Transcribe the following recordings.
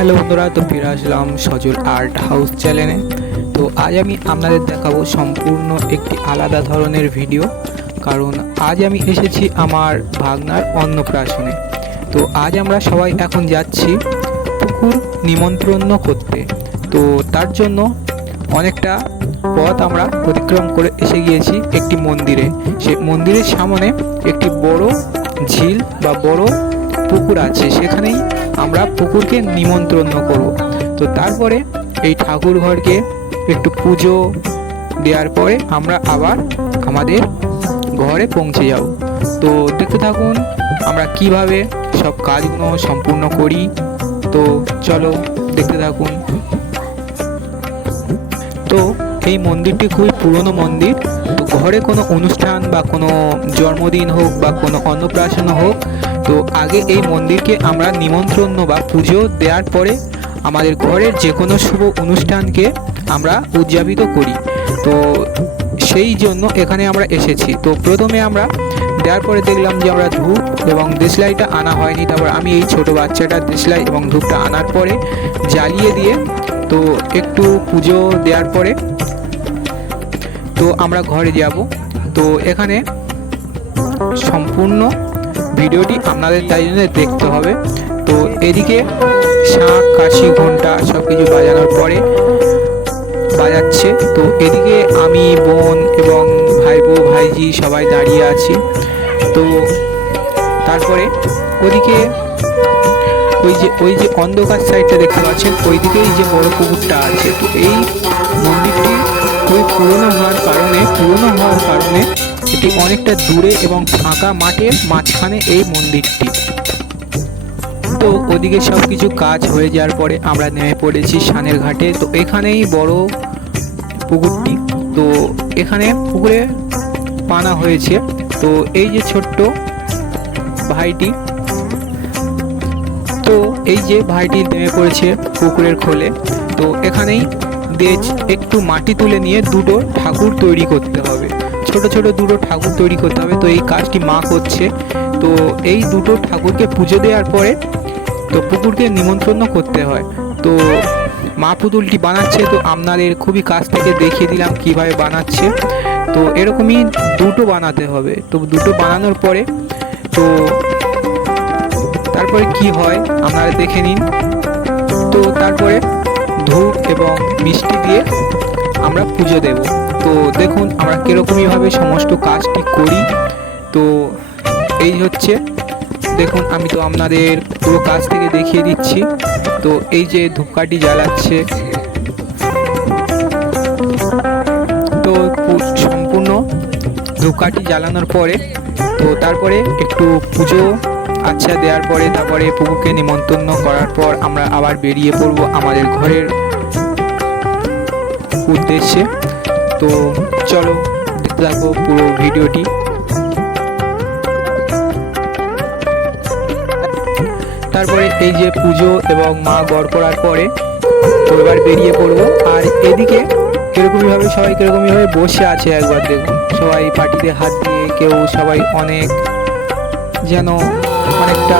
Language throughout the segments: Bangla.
হ্যালো বন্ধুরা, তো ফিরে আসলাম সজল আর্ট হাউস চ্যানেলে। তো আজ আমি আপনাদের দেখাবো সম্পূর্ণ একটি আলাদা ধরনের ভিডিও, কারণ আজ আমি এসেছি আমার ভাগনার অন্নপ্রাশনে। তো আজ আমরা সবাই এখন যাচ্ছি পুকুর নিমন্ত্রণ করতে। তো তার জন্য অনেকটা পথ আমরা অতিক্রম করে এসে গিয়েছি একটি মন্দিরে। সেই মন্দিরের সামনে একটি বড় ঝিল বা বড় পুকুর আছে, সেখানেই আমরা পুকুরকে নিমন্ত্রণ করব। তো তারপরে এই ঠাকুর ঘরকে একটু পুজো দেওয়ার পরে আমরা আবার আমাদের ঘরে পৌঁছে যাব। তো দেখতে থাকুন আমরা কিভাবে সব কাজগুলো সম্পূর্ণ করি। তো চলো দেখতে থাকুন। তো এই মন্দিরটি খুবই পুরনো মন্দির। তো ঘরে কোনো অনুষ্ঠান বা কোনো জন্মদিন হোক বা কোনো অন্নপ্রাশন হোক, তো আগে এই মন্দিরকে আমরা নিমন্ত্রণ বা পুজো দেওয়ার পরে আমাদের ঘরের যে কোনো শুভ অনুষ্ঠানকে আমরা উদযাপিত করি। তো সেই জন্য এখানে আমরা এসেছি। তো প্রথমে আমরা দেওয়ার পরে দেখলাম যে আমরা ধূপ এবং দেশলাইটা আনা হয়নি। তারপর আমি এই ছোট বাচ্চাটা দেশলাই এবং ধূপটা আনার পরে জ্বালিয়ে দিয়ে তো একটু পুজো দেওয়ার পরে তো আমরা ঘরে যাব। তো এখানে সম্পূর্ণ ভিডিওটি আপনাদের তাই জন্য দেখতে হবে। তো এদিকে শাঁখ কাশি ঘন্টা সব কিছু বাজানোর পরে বাজাচ্ছে। তো এদিকে আমি, বোন এবং ভাইপো ভাইজি সবাই দাঁড়িয়ে আছি। তো তারপরে ওদিকে ওই যে অন্ধকার সাইডটা দেখতে পাচ্ছেন, ওই দিকেই যে বড় পুকুরটা আছে। তো এই মন্দিরটি খুবই পুরনো হওয়ার কারণে এটি অনেকটা দূরে এবং ফাঁকা মাঠের মাঝখানে এই মন্দিরটি। তো ওদিকে সব কিছু কাজ হয়ে যাওয়ার পরে আমরা নেমে পড়েছি স্নানের ঘাটে। তো এখানেই বড় পুকুরটি। তো এখানে পুকুরে পানা হয়েছে। তো এই যে ছোট্ট ভাইটি, তো এই যে ভাইটি নেমে পড়েছে পুকুরের খোলে। তো এখানেই একটু মাটি তুলে নিয়ে দুটো ঠাকুর তৈরি করতে হবে, ছোট ছোট দুটো ঠাকুর তৈরি করতে হবে। তো এই কাজটি মা করছে। তো এই দুটো ঠাকুরকে পুজো দেওয়ার পরে তো পুকুরকে নিমন্ত্রণ করতে হয়। তো মা পুতুলটি বানাচ্ছে। তো আপনাদের খুবই কাছ থেকে দেখিয়ে দিলাম কিভাবে বানাচ্ছে। তো এরকমই দুটো বানাতে হবে। তো দুটো বানানোর পরে তো তারপরে কি হয় আপনারা দেখে নিন। তো তারপরে ধূপ এবং মিষ্টি দিয়ে আমরা পুজো দেব। তো দেখুন আমরা কীরকমইভাবে সমস্ত কাজটি করি। তো এই হচ্ছে, দেখুন আমি তো আপনাদের পুরো কাজ থেকে দেখিয়ে দিচ্ছি। তো এই যে ধূপকাঠি জ্বালাচ্ছে। তো সম্পূর্ণ ধূপকাঠি জ্বালানোর পরে তো তারপরে একটু পুজো আচ্ছা দেওয়ার পরে তারপরে পুকুরকে নিমন্ত্রণ করার পর আমরা আবার বেরিয়ে পড়ব আমাদের ঘরের উদ্দেশ্যে। তো চলো দেখতে থাকো পুরো ভিডিওটি। তারপরে এই যে পুজো এবং মা গড় করার পরে তো এবার বেরিয়ে পড়বো। আর এদিকে কিরকমইভাবে সবাই কিরকমইভাবে বসে আছে একবার দেখুন। সবাই পাটিতে হাত দিয়ে কেউ সবাই অনেক যেন অনেকটা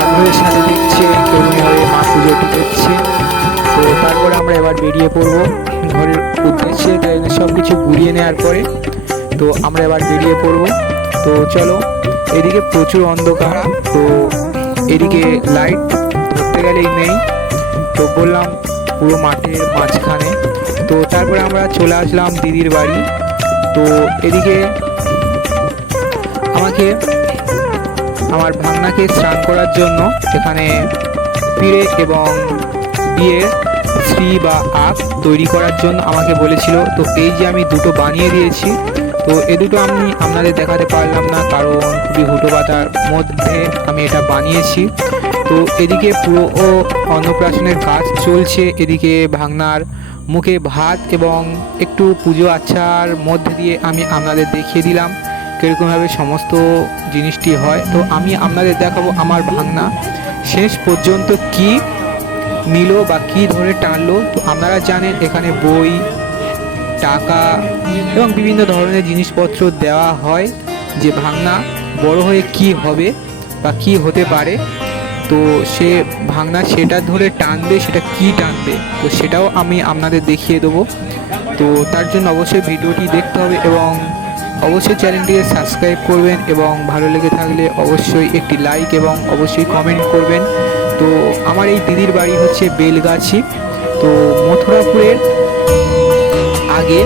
আগ্রহের সাথে দেখছে, কিরকমইভাবে মা পুজোটি দেখছে। তো তারপরে আমরা এবার বেরিয়ে পড়বো ঘরের উদ্দেশ্যে। তাই সব কিছু ঘুরিয়ে নেওয়ার পরে তো আমরা এবার বেরিয়ে পড়বো। তো চলো, এদিকে প্রচুর অন্ধকার। তো এদিকে লাইট ধরতে গেলেই নেই। তো বললাম পুরো মাঠের মাঝখানে। তো তারপরে আমরা চলে আসলাম দিদির বাড়ি। তো এদিকে আমাকে আমার ভাগনাকে স্নান করার জন্য এখানে পিড়ে এবং বিয়ের শ্রী বা আখ তৈরি করার জন্য আমাকে বলেছিল। তো এই যে আমি দুটো বানিয়ে দিয়েছি। তো এ দুটো আমি আপনাদের দেখাতে পারলাম না, কারণ খুবই হুটোপাতার মধ্যে আমি এটা বানিয়েছি। তো এদিকে পুরো অন্নপ্রাশনের কাজ চলছে। এদিকে ভাগনার মুখে ভাত এবং একটু পুজো আচ্ছার মধ্যে দিয়ে আমি আপনাদের দেখিয়ে দিলাম কীরকমভাবে সমস্ত জিনিসটি হয়। তো আমি আপনাদের দেখাবো আমার ভাগনা শেষ পর্যন্ত কি নিল বা কি ধরে টানলো। তো আপনারা জানেন এখানে বই, টাকা এবং বিভিন্ন ধরনের জিনিসপত্র দেওয়া হয় যে ভাগনা বড় হয়ে কি হবে বা কি হতে পারে। তো সে ভাঙনা সেটা ধরে টানবে, সেটা কি টানবে তো সেটাও আমি আপনাদের দেখিয়ে দেবো। তো তার জন্য অবশ্যই ভিডিওটি দেখতে হবে এবং অবশ্যই চ্যানেলটিকে সাবস্ক্রাইব করবেন এবং ভালো লেগে থাকলে অবশ্যই একটি লাইক এবং অবশ্যই কমেন্ট করবেন। তো আমার এই দিদির বাড়ি হচ্ছে বেলগাছি, তো মথুরাপুরের আগে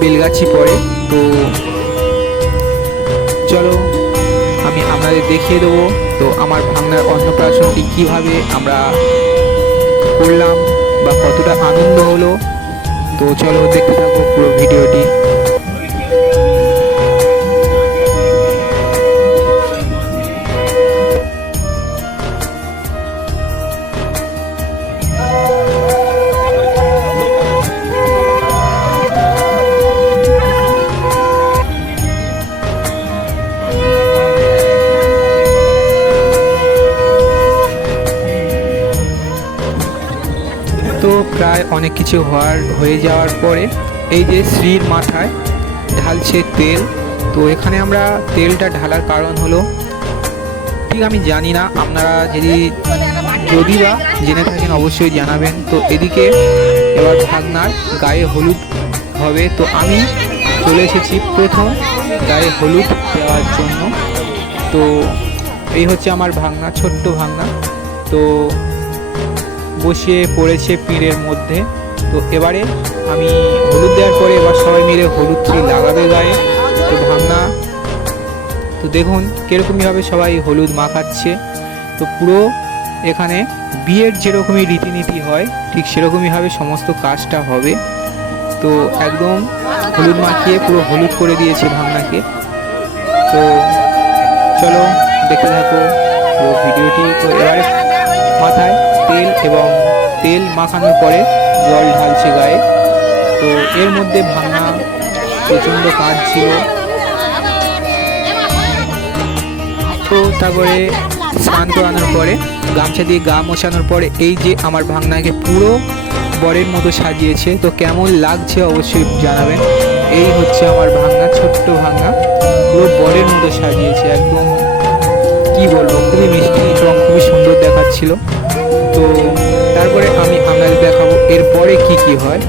বেলগাছি পড়ে। তো চলো আমি আপনাদের দেখিয়ে দেবো তো আমার ভাঙনার অন্নপ্রাশনটি কীভাবে আমরা করলাম বা কতটা আনন্দ হলো। তো চলো দেখতে থাকো পুরো ভিডিওটি। তো প্রায় অনেক কিছু হয়ে যাওয়ার পরে এই যে শ্রীর মাথায় ঢালছে তেল। তো এখানে আমরা তেলটা ঢালার কারণ হলো ঠিক আমি জানি না, আপনারা যদি বা জেনে থাকেন অবশ্যই জানাবেন। তো এদিকে এবার ভাগনার গায়ে হলুদ হবে, তো আমি চলে এসেছি প্রথম গায়ে হলুদ দেওয়ার জন্য। তো এই হচ্ছে আমার ভাগনা, ছোট্ট ভাগনা। তো বসিয়ে পড়েছে পিঁড়ের মধ্যে। তো এবারে আমি হলুদ দেওয়ার পরে এবার সবাই মিলে হলুদটি লাগাবে গায়ে। তো ভাগনা তো দেখুন কীরকমইভাবে সবাই হলুদ মাখাচ্ছে। তো পুরো এখানে বিয়ের যেরকমই রীতিনীতি হয় ঠিক সেরকমইভাবে সমস্ত কাজটা হবে। তো একদম হলুদ মাখিয়ে পুরো হলুদ করে দিয়েছে ভাগনাকে। তো চলো দেখতে থাকো পুরো ভিডিওটি। তো এবারে মাথায় তেল এবং তেল মাখানোর পরে জল ঢালছে গায়ে। তো এর মধ্যে ভাঙনা প্রচণ্ড কাজ ছিল। তো তারপরে স্নান করানোর পরে গামছা দিয়ে গা মোছানোর পরে এই যে আমার ভাঙনাকে পুরো বরের মতো সাজিয়েছে। তো কেমন লাগছে অবশ্যই জানাবেন। এই হচ্ছে আমার ভাঙনা, ছোট্ট ভাঙনা, পুরো বরের মতো সাজিয়েছে। একদম কি বলবো, খুবই মিষ্টি এবং খুবই সুন্দর দেখাচ্ছিল। তো তারপরে আমি আপনাদের দেখাবো এরপরে কি কি হয়।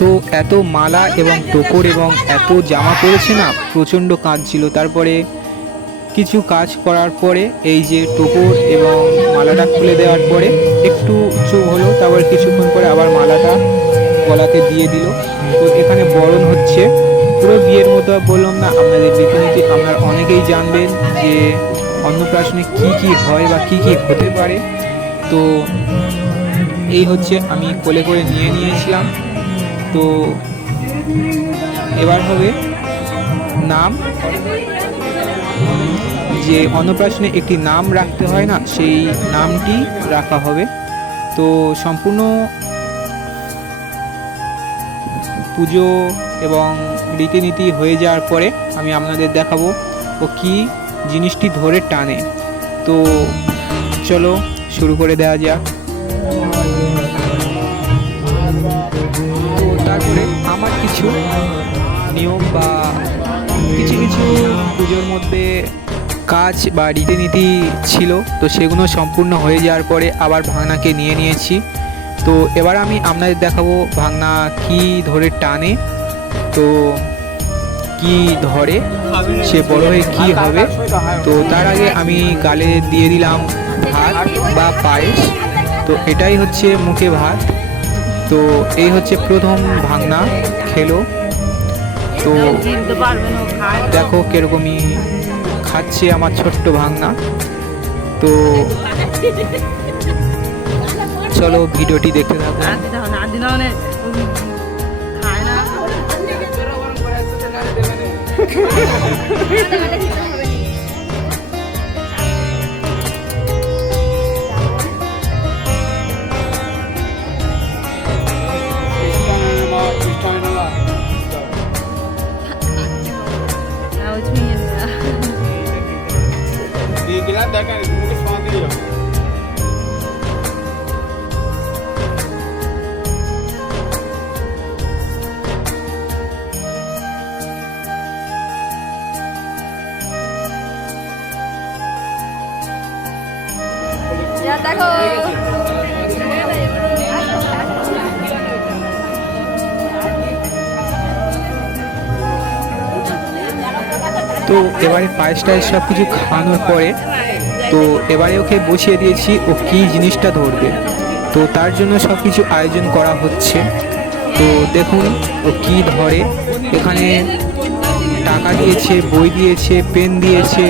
তো এত মালা এবং টোকর এবং এত জামা পরেছে না, প্রচণ্ড কাজ ছিল। তারপরে কিছু কাজ করার পরে এই যে টোকর এবং মালাটা খুলে দেওয়ার পরে একটু চুপ হলো, তারপর কিছুক্ষণ পরে আবার মালাটা গলাতে দিয়ে দিল। তো এখানে বরণ হচ্ছে পুরো বিয়ের মতো। বললাম না আপনাদের রীতিনীতি আপনারা অনেকেই জানবেন যে অন্নপ্রাশনে কি কি হয় বা কি কি হতে পারে। তো এই হচ্ছে আমি কোলে করে নিয়ে নিয়েছিলাম। তো এবার হবে নাম, যে অন্নপ্রাশনে একটি নাম রাখতে হয় না, সেই নামটি রাখা হবে। তো সম্পূর্ণ পুজো এবং রীতিনীতি হয়ে যাওয়ার পরে আমি আপনাদের দেখাবো ও কি জিনিসটি ধরে টানে। তো চলো শুরু করে দেওয়া যাক। তো তারপরে আমার কিছু নিয়ম বা কিছু কিছু পুজোর মধ্যে কাজ বা রীতিনীতি ছিল, তো সেগুলো সম্পূর্ণ হয়ে যাওয়ার পরে আবার ভাঙনাকে নিয়ে নিয়েছি। তো এবার আমি আপনাদের দেখাবো ভাঙনা কি ধরে টানে, তো কি ধরে সে বড় হয়ে কি হবে। তো তার আগে আমি গালে দিয়ে দিলাম ভাত বা পায়েস। তো এটাই হচ্ছে মুখে ভাত। তো এই হচ্ছে প্রথম ভাঙনা খেলো। তো দেখো কিরকমই খাচ্ছে আমার ছোট্ট ভাঙনা। তো চলো ভিডিওটি দেখতে থাকো। দেখো তো এবারে পায়েস টায়েস সব কিছু খাওয়ানোর পরে তো এবারে ওকে বসিয়ে দিয়েছি ও কী জিনিসটা ধরবে। তো তার জন্য সব কিছু আয়োজন করা হচ্ছে। তো দেখুন ও কী ধরে, এখানে টাকা দিয়েছে, বই দিয়েছে, পেন দিয়েছে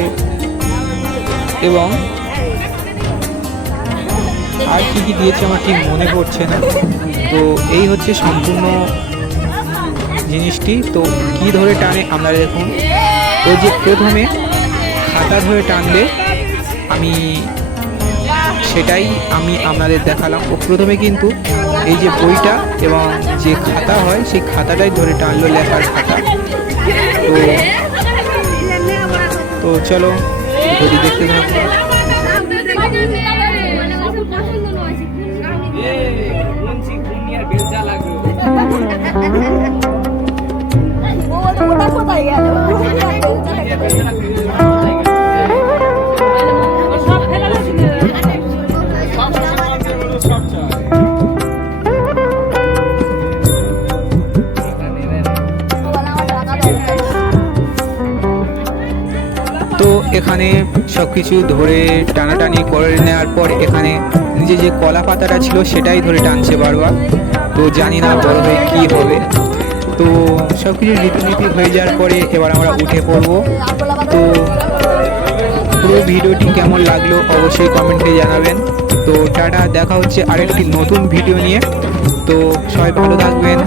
এবং আর কি কি দিয়েছে আমার ঠিক মনে পড়ছে না। তো এই হচ্ছে সম্পূর্ণ জিনিসটি। তো কি ধরে টানে আপনারা দেখুন। ও যে প্রথমে খাতা ধরে টানবে সেটাই আমি আপনাদের দেখালাম। ও প্রথমে কিন্তু এই যে বইটা এবং যে খাতা হয় সেই খাতাটাই ধরে টানলো, লেখার খাতা। তো চলো যদি দেখতে থাকো। তো এখানে সব কিছু ধরে টানাটানি করে নেওয়ার পর এখানে নিজে যে কলা পাতাটা ছিল সেটাই ধরে টানছে বারবার। তো জানি না বড় হয়ে কী হবে। তো সব কিছু রীতিনীতি হয়ে যাওয়ার পরে এবার আমরা উঠে পড়বো। তো পুরো ভিডিওটি কেমন লাগলো অবশ্যই কমেন্টে জানাবেন। তো টাটা, দেখা হচ্ছে আরেকটি নতুন ভিডিও নিয়ে। তো সবাই ভালো থাকবেন।